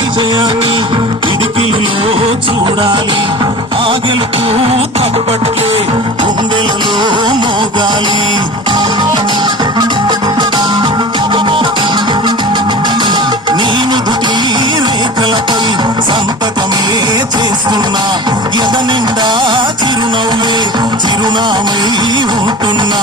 విజయాన్ని పిడికిలిలో చూడాలి, ఆ గెలుపు తప్పట్లే గుండెలలో మోగాలి. నీ నుదుటి రేఖలపై సంతకమే చేస్తున్నా, ఎద నిండా చిరునవ్వే చిరునామై ఉంటున్నా.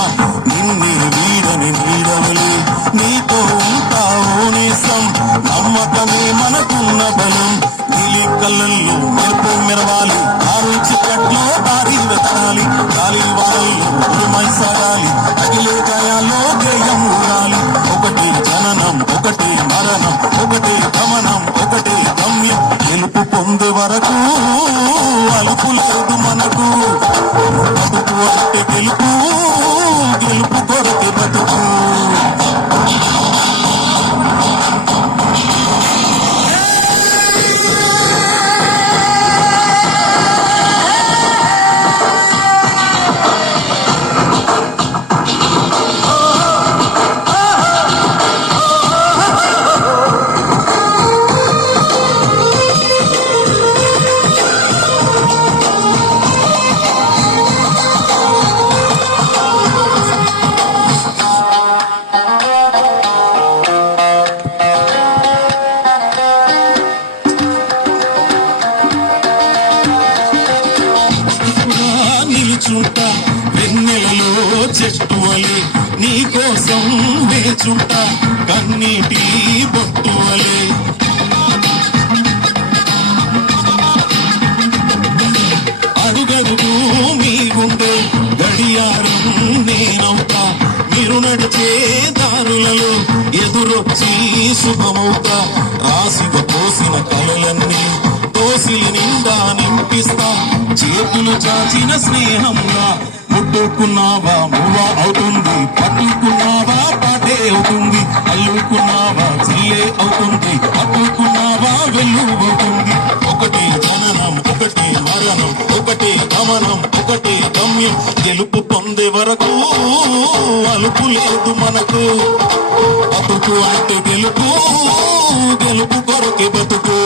నిన్నే వీడని వీడవలే నీతో ఉంటావో నేసం, నమ్మకమే మనకున్న బలం. నీలి కళ్ళల్లో మెరుపు మెరవాలి, ఆరు చిక్కట్లో దారి వెతకాలి. గాలి వారల్లో ఉరుమై సాగాలి, తగిలే గాయాల్లో గేయం ఊరాలి. ఒకటే జననం ఒకటే మరణం, ఒకటే గమనం ఒకటే గమ్యం. గెలుపు పొందే వరకు అలుపు లేదు మనకు. బతుకు అంటే గెలుపు, గెలుపు కొరకే బతుకు. నిలుచుంటా వెన్నెలలో చెట్టు వలె, నీ కోసం వేచుంటా కన్నీటి బొట్టు వలె. అడుగడుగు మీ గుండె గడియారం నేనవుతా, మీరు నడిచే దారులలో ఎదురొచ్చి శుభమవుతా. రాసిగా పోసిన కలలన్నీ దోసిలి నిండా నింపిస్తా, చేతులు చాచిన స్నేహంగా. ముట్టుకున్నావా మువ్వ అవుతుంది, పట్టుకున్నావా పాటే అవుతుంది, అల్లుకున్నావా చిల్లే అవుతుంది, పట్టుకున్నావా వెల్లువవుతుంది. ఒకటే జననం ఒకటే మరణం, ఒకటే గమనం ఒకటే గమ్యం. గెలుపు పొందే వరకు అలుపు లేదు మనకు. బతుకు అంటే గెలుపు, గెలుపు కొరకే బతుకు.